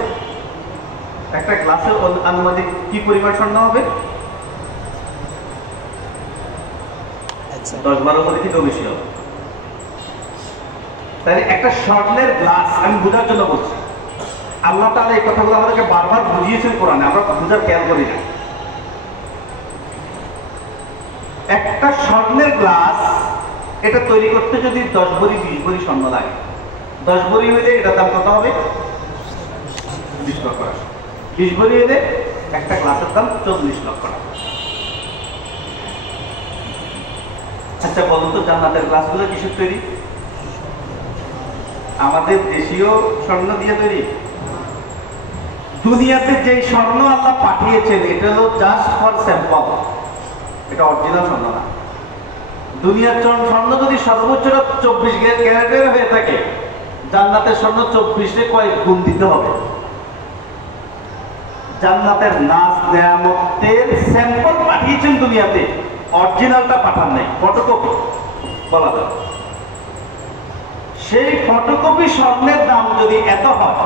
একটা গ্লাসের আনুমানিক কি পরিমাণ স্বর্ণ হবে? 10-12 ভরি থেকে বেশি হবে। তাই একটা স্বর্ণের গ্লাস, আমি বোঝার জন্য বলছি, আল্লাহ তাআলা এই কথাগুলো আমাদেরকে বারবার বুঝিয়েছেন কোরআনে, আমরা বুঝার খেয়াল করি না। একটা স্বর্ণের গ্লাস এটা তৈরি করতে যদি 10 ভরি 20 ভরি স্বর্ণ লাগে, 10 ভরি হইলে এটার দাম কত হবে? 20 লক্ষ টাকা। 20 ভরি হইলে একটা গ্লাসের দাম 40 লক্ষ টাকা। আচ্ছা বলুন তো, জান্নাতের গ্লাসগুলো কিসের তৈরি? আমাদের দেশীয় স্বর্ণ দিয়ে তৈরি? দুনিয়াতে যে স্বর্ণ আল্লাহ পাঠিয়েছেন এটা হলো জাস্ট ফর স্যাম্পল, এটা অরিজিনাল স্বর্ণ না। দুনিয়ার স্বর্ণ যদি সর্বোচ্চ 24 ক্যারেটের হয়ে থাকে, জান্নাতের স্বর্ণ 24-এ কয়েক গুণ দিতে হবে। জান্নাতের নাজ নেয়ামতের স্যাম্পল পাঠিয়েছেন দুনিয়াতে, অরিজিনালটা পাঠান নাই, ফটোকপি বলা যায়। সেই ফটোকপি স্বর্ণের দাম যদি এত হয়,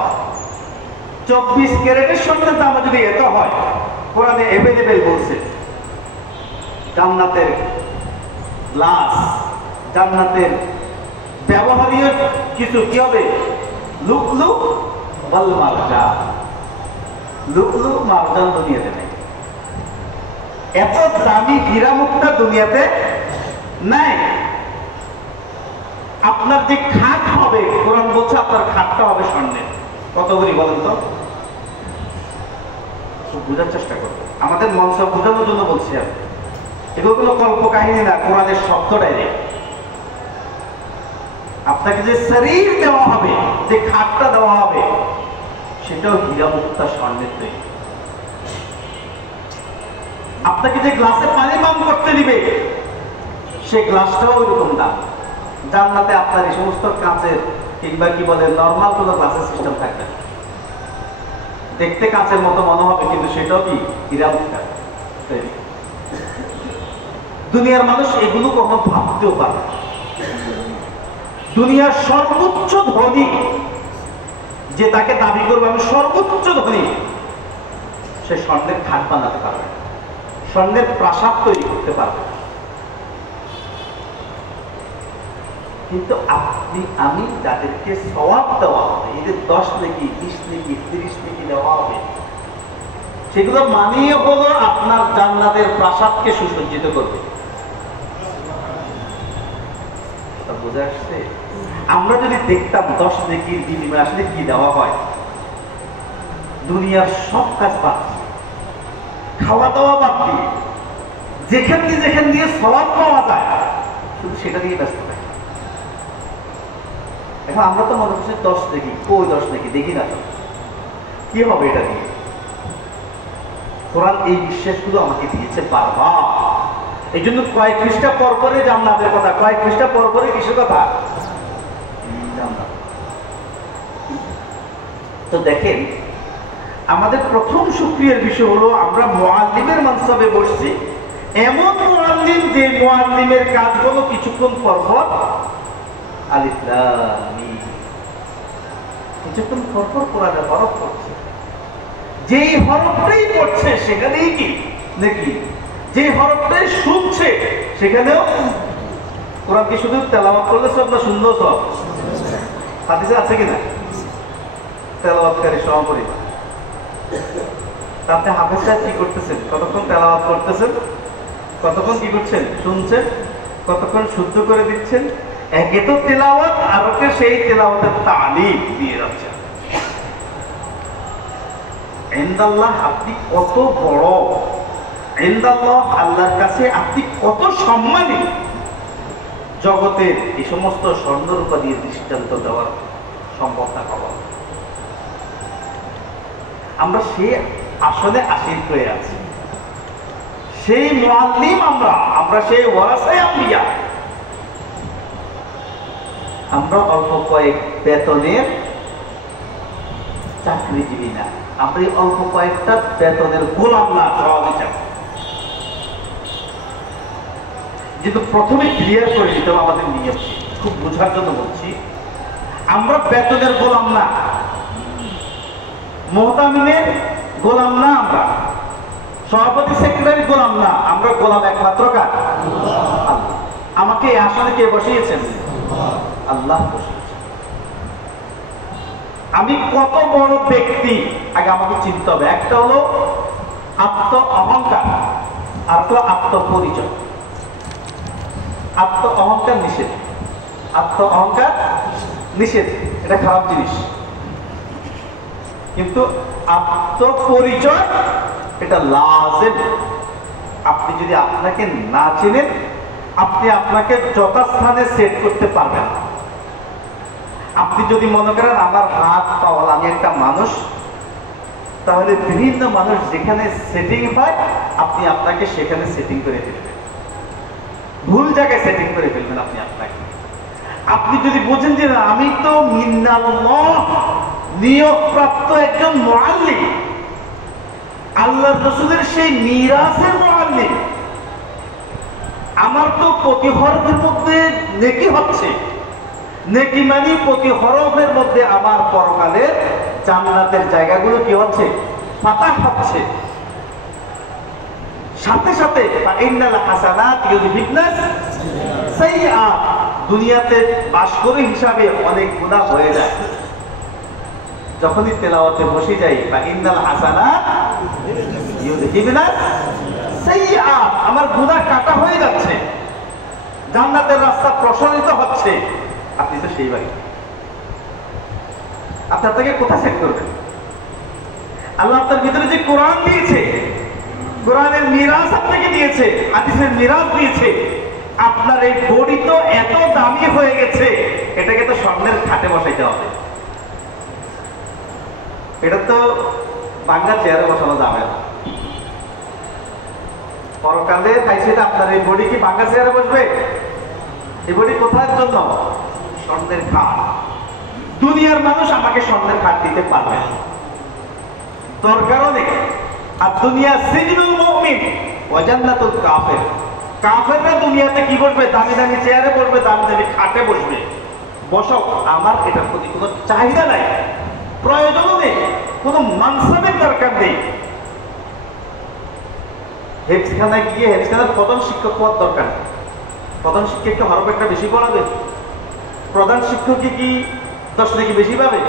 24 ক্যারেটের স্বর্ণের দাম যদি এত হয়, কোরআনে এভেলেবেল বলছে জান্নাতের গ্লাস, জান্নাতের ব্যবহারীয় কিছু কি হবে? লুকলু ওয়াল মারজান। লুকলু মারজান দুনিয়াতে নেই, এত দামি হীরা মুক্তা দুনিয়াতে নাই। আপনার যে খাট হবে, কোরআন বলছে আপনার খাটটা হবে স্বর্ণের। কত ভরি বলেন তো? বোঝার চেষ্টা করবো, আমাদের মনসা বোঝানোর জন্য বলছি আমি। এগুলো কোনো কল্প কাহিনী না, কোরআনের শব্দ ডাইরেক্ট। আপনাকে যে শরীর দেওয়া হবে, যে খাটটা দেওয়া হবে, সেটাও হীরা মুক্তা স্বর্ণের তৈরি। আপনাকে যে গ্লাসে পানি পান করতে দিবে, সেই গ্লাসটাও ওইরকম দাম। জান্নাতে আপনার এই সমস্ত কাঁচের কিংবা কি বলে নর্মাল কোনো গ্লাসের সিস্টেম থাকবে, দেখতে কাঁচের মতো মনে হবে, কিন্তু সেটাও কি হীরা মুক্তা তৈরি। দুনিয়ার মানুষ এগুলো কখনো ভাবতেও পারে। দুনিয়ার সর্বোচ্চ ধনী যে তাকে দাবি করবে আমি সর্বোচ্চ ধনী, সে স্বর্ণের খাট বানাতে পারবে, স্বর্ণের প্রাসাদ তৈরি করতে পারবে। কিন্তু আপনি আমি যাদেরকে সওয়াব দেওয়া হবে, এদের 10 নেকি 20 নেকি 30 নেকি দেওয়া হবে, সেগুলো মানিয়ে হলো আপনার জান্নাতের প্রাসাদকে সুসজ্জিত করবে। বোঝা আসছে? আমরা যদি দেখতাম 10 নেকির বিনিময়ে আসলে কি দেওয়া হয়, দুনিয়ার সব কাজ বাদ দিয়ে, খাওয়া দাওয়া বাদ দিয়ে, যেখান দিয়ে সওয়াব পাওয়া যায় শুধু সেটা দিয়ে ব্যস্ত থাকে। এখন আমরা তো মনে করছি 10 নেকি, কই 10 নেকি দেখি না, কি হবে এটা দিয়ে? কোরআন এই বিশ্বাসগুলো আমাকে দিয়েছে বারবার। এই জন্য কয়েক পৃষ্ঠা পর পরে জান্নাতের কথা, কয়েক পৃষ্ঠা পর পরে কিসের কথা? জান্নাত। তো দেখেন, আমাদের প্রথম শুকরিয়ার বিষয় হলো আমরা মুআল্লিমের মানসাবে বসছি, এমন মুআল্লিম যে মুআল্লিমের কাজ হলো কিছুক্ষণ পর পর আলিফ লাম মিম, কিছুক্ষণ পর পর কোরআনের হরফ পড়ছে। যেই হরফটাই পড়ছে সেখানেই কি নাকি, যে হরফটাই শুনছে সেখানেও কোরআন। কি শুধু তেলাওয়াত করলে সব না, শুনলেও সব? হাদিসে আছে কিনা তেলাওয়াতকারী সমপরিমাণ? তাতে হাফেজ সাহেব কি করতেছেন? কতক্ষণ তেলাওয়াত করতেছেন, কতক্ষণ কি করছেন? শুনছেন, কতক্ষণ শুদ্ধ করে দিচ্ছেন। একে তো তেলাওয়াত, আর ওকে সেই তেলাওয়াতের তালিম দিয়ে যাচ্ছেন। ইনদাল্লাহ আপনি কত বড়, ইনদাল্লাহ আল্লাহর কাছে আপনি কত সম্মানী, জগতের এই সমস্ত স্বর্ণরূপা দিয়ে দৃষ্টান্ত দেওয়ার সম্ভব না পাবো। আমরা সেই আসলে আশীর্বাদ হয়ে আছি, সেই মুআল্লিম আমরা সেই ওয়ারাসায়ে আম্বিয়া। আমরা অল্প কয়েক বেতনের চাকরিজীবী না, আমরা এই অল্প কয়েকটা বেতনের গোলাম না, সহযোগিতা। যেহেতু প্রথমে ক্লিয়ার করে দিতে হবে আমাদের নিয়ম, খুব বোঝার জন্য বলছি, আমরা বেতনের গোলাম না, মুহতামিমের গোলাম না, আমরা সভাপতি সেক্রেটারির গোলাম না, আমরা গোলাম একমাত্র কার? আল্লাহ। আমাকে এই আসনে কে বসিয়েছেন? আল্লাহ বসিয়েছেন। আমি কত বড় ব্যক্তি আগে আমাকে চিনতে হবে। একটা হলো আত্ম অহংকার, আর হলো আত্মপরিচয়। আত্ম অহংকার নিষেধ, আত্ম অহংকার নিষেধ, এটা খারাপ জিনিস। কিন্তু আত্মপরিচয় এটা লাজেম। আপনি যদি আপনাকে না চেনেন, আপনি আপনাকে যথাস্থানে সেট করতে পারবেন না। আপনি যদি মনে করেন আমার হাত পাওয়াল, আমি একটা মানুষ, তাহলে বিভিন্ন মানুষ যেখানে সেটিং হয় আপনি আপনাকে সেখানে সেটিং করে ফেলবেন, ভুল জায়গায় সেটিং করে ফেলবেন আপনি আপনাকে। আপনি যদি বোঝেন যে আমি তো মিনাল্লাহ নিয়োগপ্রাপ্ত একজন মুআল্লিম, আল্লাহর রাসূলের সেই মিরাসের মুআল্লিম, আমার তো প্রতি হরফের মধ্যে নেকি হচ্ছে, নেকি মানে প্রতি হরফের মধ্যে আমার পরকালের জান্নাতের জায়গাগুলো কি হচ্ছে? ফাতাহ হচ্ছে। সাথে সাথে ইন্নাল হাসানাত ইউযহিবনা সাইয়্যাত, দুনিয়াতে বাস করে হিসাবে অনেক গুনাহ হয়ে যায়, যখনই তেলাওয়াতে বসে যাই বা ইন্নাল হাসানাত ইউযহিবনা সাইয়্যাত, আমার গুনাহ কাটা হয়ে যাচ্ছে, জান্নাতের রাস্তা প্রসারিত হচ্ছে। আপনি তো সেই ভাই, আপনি আপনাকে কোথায় সেট করবেন? আল্লাহ আপনার ভিতরে যে কোরআন দিয়েছে, কোরআনের মিরাস আপনাকে দিয়েছে, হাদিসের মিরাস দিয়েছে, আপনার এই বডি তো এত দামি হয়ে গেছে, এটাকে তো স্বর্ণের খাটে বসাইতে হবে। এটা তো বাংলা চেয়ারে বসানো যাবে না। পরকালে খাইছে আপনার এই বডি কি বাংলা চেয়ারে বসবে? এই বডি কোথার জন্য? স্বর্ণের খাট। দুনিয়ার মানুষ আমাকে স্বর্ণের খাট দিতে পারবে না, দরকারও নেই। আর দুনিয়া সিজনুল মুমিন ওয়া জান্নাতুল কাফির, কাফেররা দুনিয়াতে কি বসবে? দামি দামি চেয়ারে বসবে, দামি দামি খাটে বসবে। বসো, আমার এটার প্রতি কোনো চাহিদা নাই, প্রয়োজনও নেই, কোনো মানসাবের দরকার নেই। হেফজখানায় গিয়ে হেফজখানার প্রধান শিক্ষক হওয়ার দরকার নেই। প্রধান শিক্ষককে হরফ একটা বেশি পড়াবে, প্রধান শিক্ষককে কি 10 নাকি বেশি পাবে?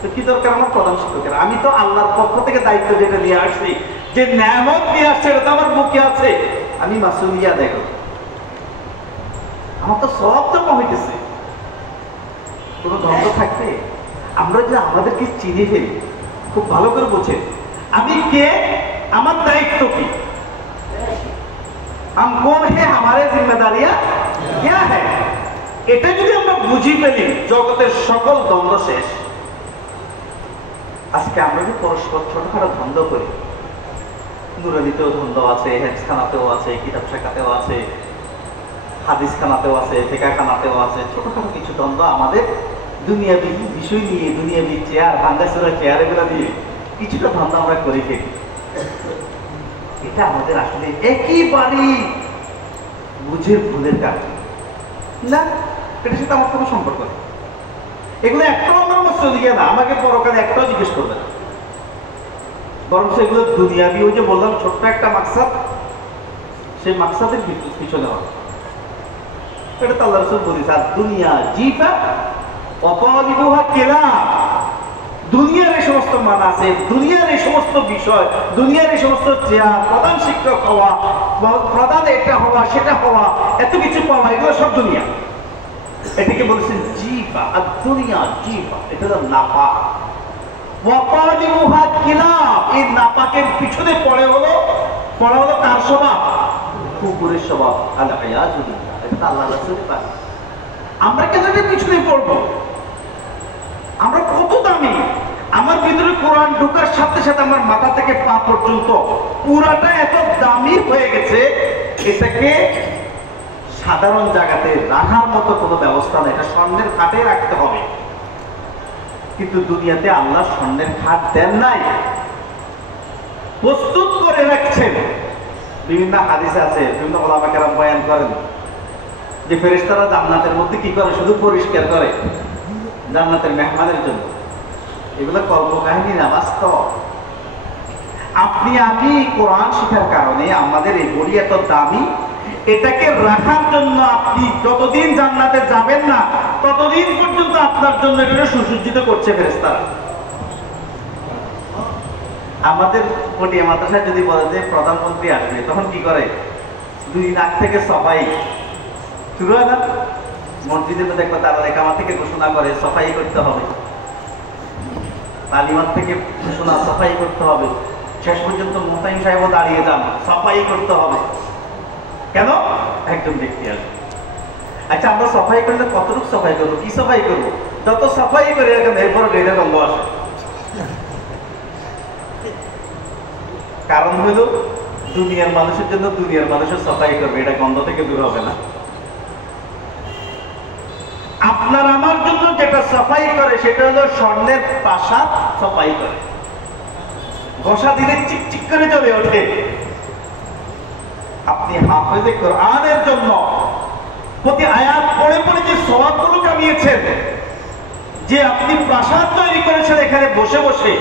তো কি দরকার আমার প্রধান শিক্ষকের? আমি তো আল্লাহর পক্ষ থেকে দায়িত্ব যেটা নিয়ে আসছি, যে নেয়ামত নিয়ে আসছে, এটা তো আমার বুকে আছে, আমি মাসুলিয়া আদায় করব। আমার তো সব জমা হইতেছে, কোনো দ্বন্দ্ব থাকবে? আমরা যে আমাদেরকে চিনে ফেলি, খুব ভালো করে বোঝেন আমি কে, আমার দায়িত্ব কি, हम कौन है, हमारे जिम्मेदारियां क्या है। এটা যদি আমরা বুঝি ফেলি, জগতের সকল দ্বন্দ্ব শেষ। আজকে আমরা যে পরস্পর ছোটখাটো দ্বন্দ্ব করি, নুরানিতেও দ্বন্দ্ব আছে, হেফজখানাতেও আছে, কিতাব শাখাতেও আছে, হাদিস খানাতেও আছে, ফিকাহ খানাতেও আছে, ছোটখাটো কিছু দ্বন্দ্ব আমাদের দুনিয়াবি বিষয় নিয়ে, দুনিয়াবি চেয়ার, ভাঙ্গাচোরা চেয়ার এগুলো দিয়ে কিছুটা দ্বন্দ্ব আমরা করে ফেলি। এটা আমাদের আসলে একেবারেই বুঝের ভুলের কাজ না, এটার সাথে আমার কোনো সম্পর্ক নেই। এগুলো একটাও আমার মসজিদে না, আমাকে পরকালে একটাও জিজ্ঞেস করবে না, বরং সেগুলো দুনিয়াবি, ওই যে বললাম ছোট্ট একটা মাকসাদ, সেই মাকসাদের পিছনে হবে। এটা তো আল্লাহ রাসূল বলেছে, আর দুনিয়া জিফা অতলিবুহা কেলা, দুনিয়ার এই সমস্ত মান আছে, দুনিয়ার এই সমস্ত বিষয়, দুনিয়ার এই সমস্ত চেয়ার, প্রধান শিক্ষক হওয়া, প্রধান এটা হওয়া, সেটা হওয়া, এত কিছু পাওয়া, এগুলো সব দুনিয়া। এটাকে বলেছেন জিফা, আর দুনিয়া জিফা, এটা হলো নাপা। ওয়াকালিবুহা কিলাব, এই নাপাকের পিছনে পড়ে হলো কার স্বভাব? কুকুরের স্বভাব। আল্লাহ ইয়াজুবিল্লাহ, এটা আল্লাহ রাসূল পারে। আমরা কেন এটার পিছনে পড়বো? আমরা কত দামি! আমার ভিতরে কোরআন ঢোকার সাথে সাথে আমার মাথা থেকে পা পর্যন্ত পুরাটা এত দামি হয়ে গেছে, এটাকে সাধারণ জায়গাতে রাখার মতো কোনো ব্যবস্থা নেই। এটা স্বর্ণের খাটে রাখতে হবে। কিন্তু দুনিয়াতে আল্লাহ স্বর্ণের খাট দেন নাই, প্রস্তুত করে রাখছেন। বিভিন্ন হাদিসে আছে, বিভিন্ন ওলামা কেরাম বয়ান করেন যে ফেরেশতারা জান্নাতের মধ্যে কি করে? শুধু পরিষ্কার করে জান্নাতের মেহমানের জন্য। এগুলো কল্পকাহিনী না, বাস্তব। আপনি আমি কোরআন শেখার কারণে আমাদের এই বড়ি এত দামি, এটাকে রাখার জন্য আপনি যতদিন জান্নাতে যাবেন না ততদিন পর্যন্ত আপনার জন্য এটা সুসজ্জিত করছে ফেরেশতারা। আমাদের পটিয়া মাদ্রাসায় যদি বলে যে প্রধানমন্ত্রী আসবে, তখন কি করে? 2 দিন আগ থেকে সফাই শুরু হয় না? মসজিদে তো দেখবো তারা লেখামা থেকে ঘোষণা করে সফাই করতে হবে, তালিমাত থেকে ঘোষণা সফাই করতে হবে, শেষ পর্যন্ত মোতায়েন সাহেবও দাঁড়িয়ে যান, সফাই করতে হবে। কেন? একজন ব্যক্তি আসবে। আচ্ছা, আমরা সফাই করলে কতটুকু সফাই করবো? কি সফাই করবো? যত সফাই করে এরপর ড্রেনের গন্ধ আসে। কারণ হলো দুনিয়ার মানুষের জন্য দুনিয়ার মানুষের সফাই করবে, এটা গন্ধ থেকে দূর হবে না। আপনার আমার জন্য যেটা সাফাই করে সেটা হলো স্বর্ণের প্রাসাদ সাফাই করে, ঘষা দিলে চিকচিক করে জ্বলে ওঠে। আপনি হাফেজে কোরআনের জন্য প্রতি আয়াত পড়ে পড়ে যে সওয়াবগুলো কামিয়েছেন, যে আপনি প্রাসাদ তৈরি করেছেন এখানে বসে বসে,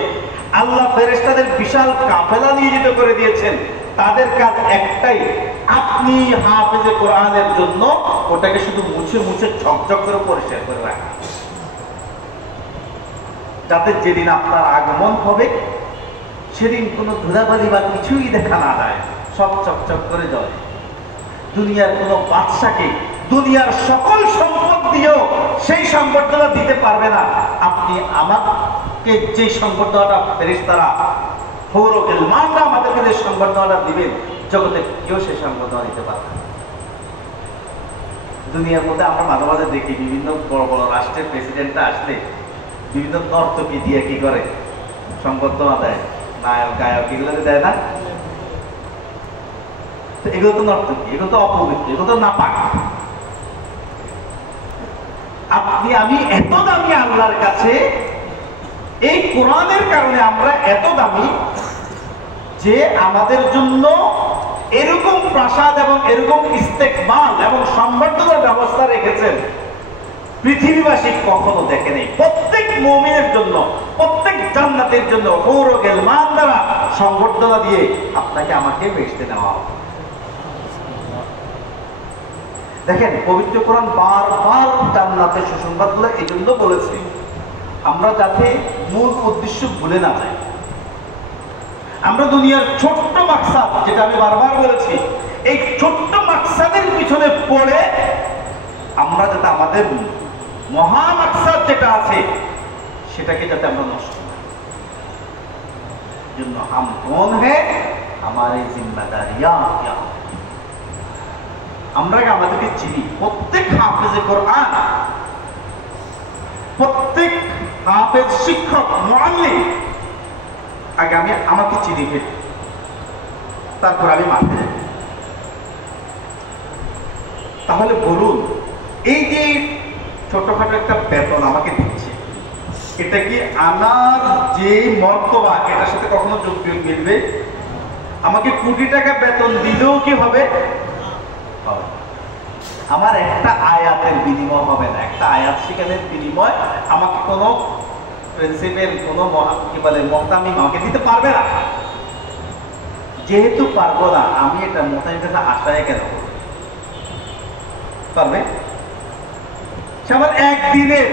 আল্লাহ ফেরেশতাদের বিশাল কাফেলা নিয়োজিত করে দিয়েছেন। তাদের কাজ একটাই, আপনি হাফেজে কোরআনের জন্য ওটাকে শুধু মুছে মুছে ঝকঝক করে পরিষ্কার করে রাখা, যাতে যেদিন আপনার আগমন হবে সেদিন কোনো ধুলাবালি বা কিছুই দেখা না যায়, সব চকচক করে জ্বলে। দুনিয়ার কোনো বাদশাকে দুনিয়ার সকল সম্পদ দিয়েও সেই সম্পদটা দিতে পারবে না। আপনি আমাকে যে সম্পদটা ফেরেশতারা হৌরকেল মানরা আমাদেরকে যে সম্পদটা দিবেন, জগতে কেউ সেই সম্পদটা দিতে পারবে না। দুনিয়ার মধ্যে আমরা মাঝে মাঝে দেখি বিভিন্ন বড় বড় রাষ্ট্রের প্রেসিডেন্টরা আসলে বিভিন্ন নর্তকী দিয়ে কি করে সম্পদটা দেয়, নায়ক গায়ক এগুলোকে দেয় না? এগুলো তো নর্তকী, এগুলো তো অপবিত্র, এগুলো তো নাপাক। আপনি আমি এত দামি আল্লাহর কাছে, এই কোরআনের কারণে আমরা এত দামি যে আমাদের জন্য এরকম প্রাসাদ এবং এরকম ইস্তেকবাল এবং সম্বর্ধনার ব্যবস্থা রেখেছেন পৃথিবীবাসী কখনো দেখে নেই। প্রত্যেক মুমিনের জন্য, প্রত্যেক জান্নাতের জন্য হৌরকেল মান দ্বারা সম্বর্ধনা দিয়ে আপনাকে আমাকে বেহেশতে নেওয়া হবে। দেখেন, পবিত্র কোরআন বারবার জান্নাতের সুসংবাদগুলো এই জন্য বলেছে আমরা যাতে মূল উদ্দেশ্য ভুলে না যাই। আমরা দুনিয়ার ছোট্ট মাকসাদ, যেটা আমি বারবার বলেছি, এই ছোট্ট মাকসাদের পিছনে পড়ে আমরা যাতে আমাদের মহা মাকসাদ যেটা আছে সেটাকে যাতে আমরা নষ্ট করি। জন্য হাম কোন হে আমারে জিম্মেদারিয়া কিয়া, আমরা আমাদেরকে চিনি। প্রত্যেক হাফেজে কোরআন, প্রত্যেক হাফেজ শিক্ষক মুআল্লিম আগে আমি আমাকে চিনি ফেলি, তারপর আমি মাঠে যাই। তাহলে বলুন, এই যে ছোটখাটো একটা বেতন আমাকে দিচ্ছে, এটা কি আমার যে মর্তবা এটার সাথে কখনো যোগ বিয়োগ মিলবে? আমাকে কোটি টাকা বেতন দিলেও কি হবে? আমার একটা আয়াতের বিনিময় হবে না। একটা আয়াত শিখানোর বিনিময় আমাকে কোনো প্রিন্সিপাল, কোনো কি বলে মহতামি আমাকে দিতে পারবে না। যেহেতু পারবো না, আমি এটা মহতামির কাছে আশায় কেন করবো? পারবে? সে আমার একদিনের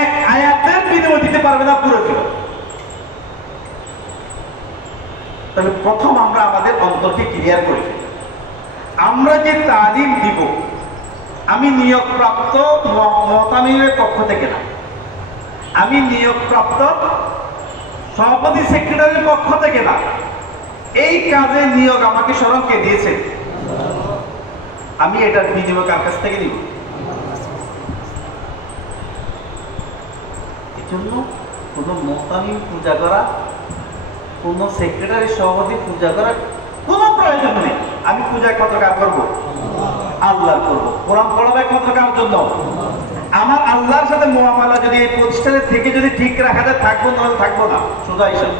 এক আয়াতের বিনিময় দিতে পারবে না পুরো জীবন। তাহলে প্রথম আমরা আমাদের অন্তরকে ক্লিয়ার করে ফেলি। আমরা যে তালিম দিব, আমি নিয়োগপ্রাপ্ত মহতামিমের পক্ষ থেকে না, আমি নিয়োগপ্রাপ্ত সভাপতি সেক্রেটারির পক্ষ থেকে না। এই কাজে নিয়োগ আমাকে স্মরণ কে দিয়েছে? আমি এটার বিনিময় কার কাছ থেকে নিব? এজন্য কোনো মোতামিম পূজা করা, কোনো সেক্রেটারি সভাপতি পূজা করার কোনো প্রয়োজন নেই। আমি পূজা একমাত্র কার করবো? আল্লাহ করবো। কোরআন পড়াবো একমাত্র কার জন্য? আমার আল্লাহর সাথে মুআমালা যদি এই প্রতিষ্ঠানের থেকে যদি ঠিক রাখা যায় থাকবো, তাহলে থাকবো না। সোজা হিসাব,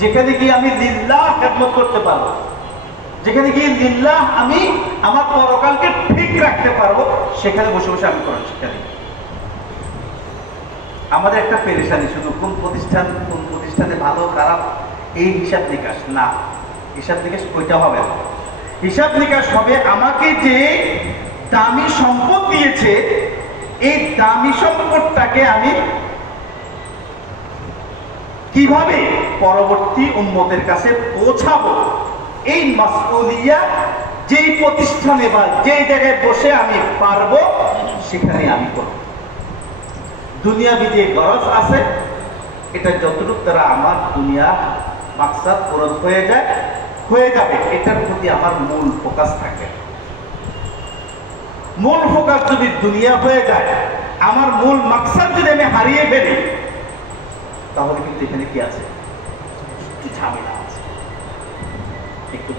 যেখানে গিয়ে আমি লিল্লাহ খেদমত করতে পারবো, যেখানে গিয়ে লিল্লাহ আমি আমার পরকালকে ঠিক রাখতে পারবো, সেখানে বসে বসে আমি কোরআন শিক্ষা দিই। আমাদের একটা পেরেশানি শুধু কোন প্রতিষ্ঠানে ভালো খারাপ এই হিসাব নিকাশ না। হিসাব নিকাশ ওইটা হবে না। হিসাব নিকাশ হবে আমাকে যে দামি সম্পদ দিয়েছে, এই দামি সম্পদটাকে আমি কিভাবে পরবর্তী উম্মতের কাছে পৌঁছাবো, এই মাসউলিয়া যেই প্রতিষ্ঠানে বা যেই জায়গায় বসে আমি পারবো সেখানে আমি করব। দুনিয়াবি যে গরজ আছে, এটা যতটুকু তারা আমার দুনিয়া মাকসাদ পূরণ হয়ে যাবে, এটার প্রতি আমার মূল ফোকাস থাকে। মূল ফোকাস যদি দুনিয়া হয়ে যায়, আমার মূল মাকসাদ যদি আমি হারিয়ে ফেলি, তাহলে কিন্তু এখানে কি আছে? ঝামেলা আছে। একটু